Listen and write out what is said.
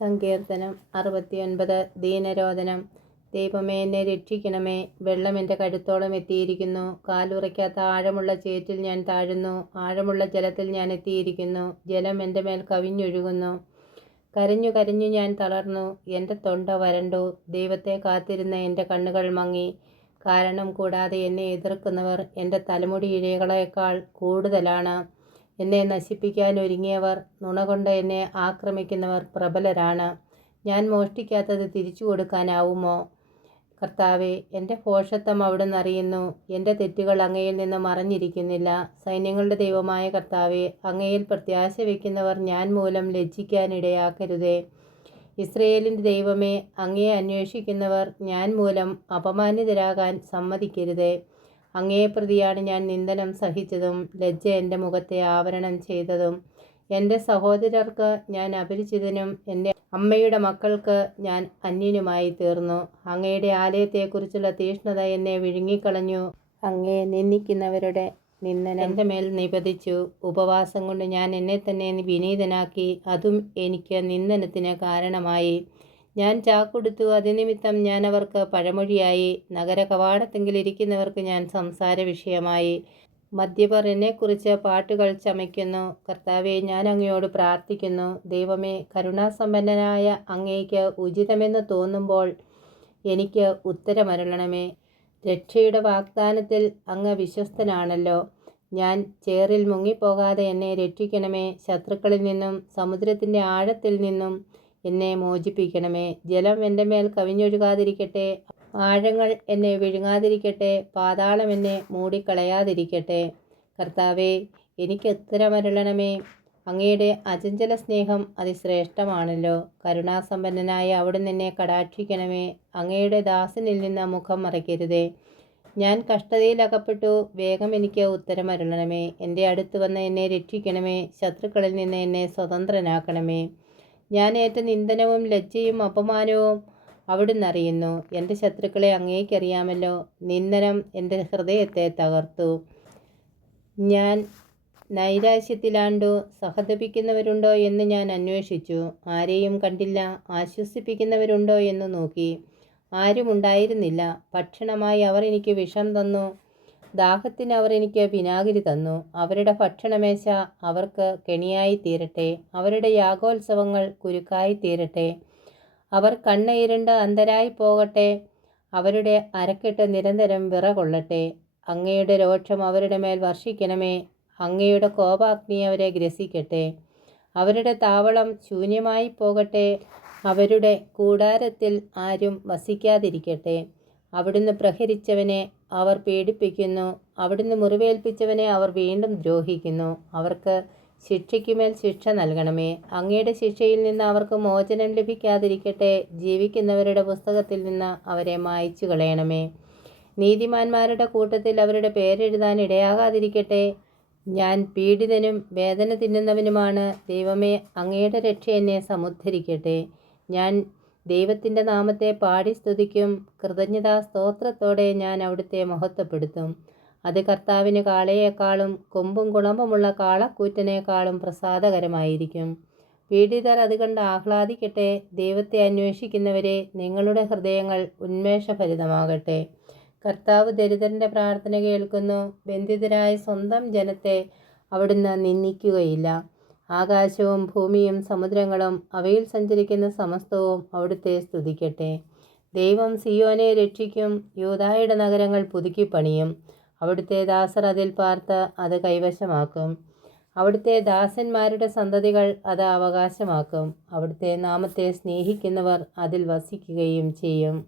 സങ്കീർത്തനം 69. ദീനരോദനം. ദൈവമേ, എന്നെ രക്ഷിക്കണമേ. വെള്ളം എൻ്റെ കഴുത്തോളം എത്തിയിരിക്കുന്നു. കാലുറയ്ക്കാത്ത ആഴമുള്ള ചേറ്റിൽ ഞാൻ താഴുന്നു. ആഴമുള്ള ജലത്തിൽ ഞാൻ എത്തിയിരിക്കുന്നു. ജലം എൻ്റെ മേൽ കവിഞ്ഞൊഴുകുന്നു. കരഞ്ഞു കരഞ്ഞു ഞാൻ തളർന്നു. എൻ്റെ തൊണ്ട വരണ്ടു. ദൈവത്തെ കാത്തിരുന്ന എൻ്റെ കണ്ണുകൾ മങ്ങി. കാരണം കൂടാതെ എന്നെ എതിർക്കുന്നവർ എൻ്റെ തലമുടി ഇഴകളേക്കാൾ കൂടുതലാണ്. എന്നെ നശിപ്പിക്കാൻ ഒരുങ്ങിയവർ, നുണകൊണ്ട് എന്നെ ആക്രമിക്കുന്നവർ പ്രബലരാണ്. ഞാൻ മോഷ്ടിക്കാത്തത് തിരിച്ചു കൊടുക്കാനാവുമോ? കർത്താവേ, എൻ്റെ ഭോഷത്വം അവിടുന്ന് അറിയുന്നു. എൻ്റെ തെറ്റുകൾ അങ്ങയിൽ നിന്ന് മറഞ്ഞിരിക്കുന്നില്ല. സൈന്യങ്ങളുടെ ദൈവമായ കർത്താവേ, അങ്ങയിൽ പ്രത്യാശ വയ്ക്കുന്നവർ ഞാൻ മൂലം ലജ്ജിക്കാനിടയാക്കരുതേ. ഇസ്രയേലിൻ്റെ ദൈവമേ, അങ്ങയെ അന്വേഷിക്കുന്നവർ ഞാൻ മൂലം അപമാനിതരാകാൻ സമ്മതിക്കരുതേ. അങ്ങയെ പ്രതിയാണ് ഞാൻ നിന്ദനം സഹിച്ചതും ലജ്ജ എൻ്റെ മുഖത്തെ ആവരണം ചെയ്തതും. എൻ്റെ സഹോദരർക്ക് ഞാൻ അപരിചിതനും എൻ്റെ അമ്മയുടെ മക്കൾക്ക് ഞാൻ അന്യനുമായി തീർന്നു. അങ്ങയുടെ ആലയത്തെക്കുറിച്ചുള്ള തീഷ്ണത എന്നെ വിഴുങ്ങിക്കളഞ്ഞു. അങ്ങയെ നിന്ദിക്കുന്നവരുടെ നിന്ദനം എൻ്റെ മേൽ നിപതിച്ചു. ഉപവാസം കൊണ്ട് ഞാൻ എന്നെ തന്നെ വിനീതനാക്കി. അതും എനിക്ക് നിന്ദനത്തിന് കാരണമായി. ഞാൻ ചാക്കുടുത്തു. അതിനിമിത്തം ഞാൻ അവർക്ക് പഴമൊഴിയായി. നഗര കവാടത്തെങ്കിലിരിക്കുന്നവർക്ക് ഞാൻ സംസാര വിഷയമായി. മദ്യപർ എന്നെക്കുറിച്ച് പാട്ടുകൾ ചമയ്ക്കുന്നു. കർത്താവെ, ഞാൻ അങ്ങയോട് പ്രാർത്ഥിക്കുന്നു. ദൈവമേ, കരുണാസമ്പന്നനായ അങ്ങേക്ക് ഉചിതമെന്ന് തോന്നുമ്പോൾ എനിക്ക് ഉത്തരമരുളണമേ. രക്ഷയുടെ വാഗ്ദാനത്തിൽ അങ്ങ് വിശ്വസ്തനാണല്ലോ. ഞാൻ ചേറിൽ മുങ്ങിപ്പോകാതെ എന്നെ രക്ഷിക്കണമേ. ശത്രുക്കളിൽ നിന്നും സമുദ്രത്തിൻ്റെ ആഴത്തിൽ നിന്നും എന്നെ മോചിപ്പിക്കണമേ. ജലം എൻ്റെ മേൽ കവിഞ്ഞൊഴുകാതിരിക്കട്ടെ. ആഴങ്ങൾ എന്നെ വിഴുങ്ങാതിരിക്കട്ടെ. പാതാളം എന്നെ മൂടിക്കളയാതിരിക്കട്ടെ. കർത്താവേ, എനിക്ക് ഉത്തരമരുളണമേ. അങ്ങയുടെ അചഞ്ചല സ്നേഹം അതിശ്രേഷ്ഠമാണല്ലോ. കരുണാസമ്പന്നനായ അവിടുന്ന് എന്നെ കടാക്ഷിക്കണമേ. അങ്ങയുടെ ദാസനിൽ നിന്ന് മുഖം മറയ്ക്കരുതേ. ഞാൻ കഷ്ടതയിൽ അകപ്പെട്ടു. വേഗം എനിക്ക് ഉത്തരമരുളണമേ. എൻ്റെ അടുത്ത് വന്ന് എന്നെ രക്ഷിക്കണമേ. ശത്രുക്കളിൽ നിന്ന് എന്നെ സ്വതന്ത്രനാക്കണമേ. ഞാൻ ഏറ്റ നിന്ദനവും ലജ്ജയും അപമാനവും അവിടുന്ന് അറിയുന്നു. എൻ്റെ ശത്രുക്കളെ അങ്ങേക്കറിയാമല്ലോ. നിന്ദനം എൻ്റെ ഹൃദയത്തെ തകർത്തു. ഞാൻ നൈരാശ്യത്തിലാണ്ടു. സഹതപിക്കുന്നവരുണ്ടോ എന്ന് ഞാൻ അന്വേഷിച്ചു. ആരെയും കണ്ടില്ല. ആശ്വസിപ്പിക്കുന്നവരുണ്ടോ എന്ന് നോക്കി. ആരും ഉണ്ടായിരുന്നില്ല. ഭക്ഷണമായി അവർ എനിക്ക് വിഷം തന്നു. ദാഹത്തിന് അവർ എനിക്ക് വിനാഗിരി തന്നു. അവരുടെ ഭക്ഷണമേശ അവർക്ക് കെണിയായി തീരട്ടെ. അവരുടെ യാഗോത്സവങ്ങൾ കുരുക്കായി തീരട്ടെ. അവർ കണ്ണ് ഇരുണ്ട് അന്ധരായി പോകട്ടെ. അവരുടെ അരക്കെട്ട് നിരന്തരം വിറകൊള്ളട്ടെ. അങ്ങയുടെ രോഷം അവരുടെ മേൽ വർഷിക്കണമേ. അങ്ങയുടെ കോപാഗ്നി അവരെ ഗ്രസിക്കട്ടെ. അവരുടെ താവളം ശൂന്യമായി പോകട്ടെ. അവരുടെ കൂടാരത്തിൽ ആരും വസിക്കാതിരിക്കട്ടെ. അവിടുന്ന് പ്രഹരിച്ചവനെ അവർ പീഡിപ്പിക്കുന്നു. അവിടുന്ന് മുറിവേൽപ്പിച്ചവനെ അവർ വീണ്ടും ദ്രോഹിക്കുന്നു. അവർക്ക് ശിക്ഷയ്ക്കുമേൽ ശിക്ഷ നൽകണമേ. അങ്ങയുടെ ശിക്ഷയിൽ നിന്ന് അവർക്ക് മോചനം ലഭിക്കാതിരിക്കട്ടെ. ജീവിക്കുന്നവരുടെ പുസ്തകത്തിൽ നിന്ന് അവരെ മായ്ച്ചു കളയണമേ. നീതിമാന്മാരുടെ കൂട്ടത്തിൽ അവരുടെ പേരെഴുതാൻ ഇടയാകാതിരിക്കട്ടെ. ഞാൻ പീഡിതനും വേദന തിന്നുന്നവനുമാണ്. ദൈവമേ, അങ്ങയുടെ രക്ഷ എന്നെ സമുദ്ധരിക്കട്ടെ. ഞാൻ ദൈവത്തിൻ്റെ നാമത്തെ പാടി സ്തുതിക്കും. കൃതജ്ഞതാ സ്തോത്രത്തോടെ ഞാൻ അവിടുത്തെ മഹത്വപ്പെടുത്തും. അത് കർത്താവിന് കാളയേക്കാളും കൊമ്പും കുളമ്പുമുള്ള കാളക്കൂറ്റനേക്കാളും പ്രസാദകരമായിരിക്കും. പീഡിതർ അത് കണ്ട് ആഹ്ലാദിക്കട്ടെ. ദൈവത്തെ അന്വേഷിക്കുന്നവരെ, നിങ്ങളുടെ ഹൃദയങ്ങൾ ഉന്മേഷഭരിതമാകട്ടെ. കർത്താവ് ദരിദ്രൻ്റെ പ്രാർത്ഥന കേൾക്കുന്നു. ബന്ധിതരായ സ്വന്തം ജനത്തെ അവിടുന്ന് നിന്ദിക്കുകയില്ല. ആകാശവും ഭൂമിയും സമുദ്രങ്ങളും അവയിൽ സഞ്ചരിക്കുന്ന സമസ്തവും അവിടുത്തെ സ്തുതിക്കട്ടെ. ദൈവം സിയോനെ രക്ഷിക്കും. യൂദായുടെ നഗരങ്ങൾ പുതുക്കിപ്പണിയും. അവിടുത്തെ ദാസർ അതിൽ പാർത്ത് അത് കൈവശമാക്കും. അവിടുത്തെ ദാസന്മാരുടെ സന്തതികൾ അത് അവകാശമാക്കും. അവിടുത്തെ നാമത്തെ സ്നേഹിക്കുന്നവർ അതിൽ വസിക്കുകയും ചെയ്യും.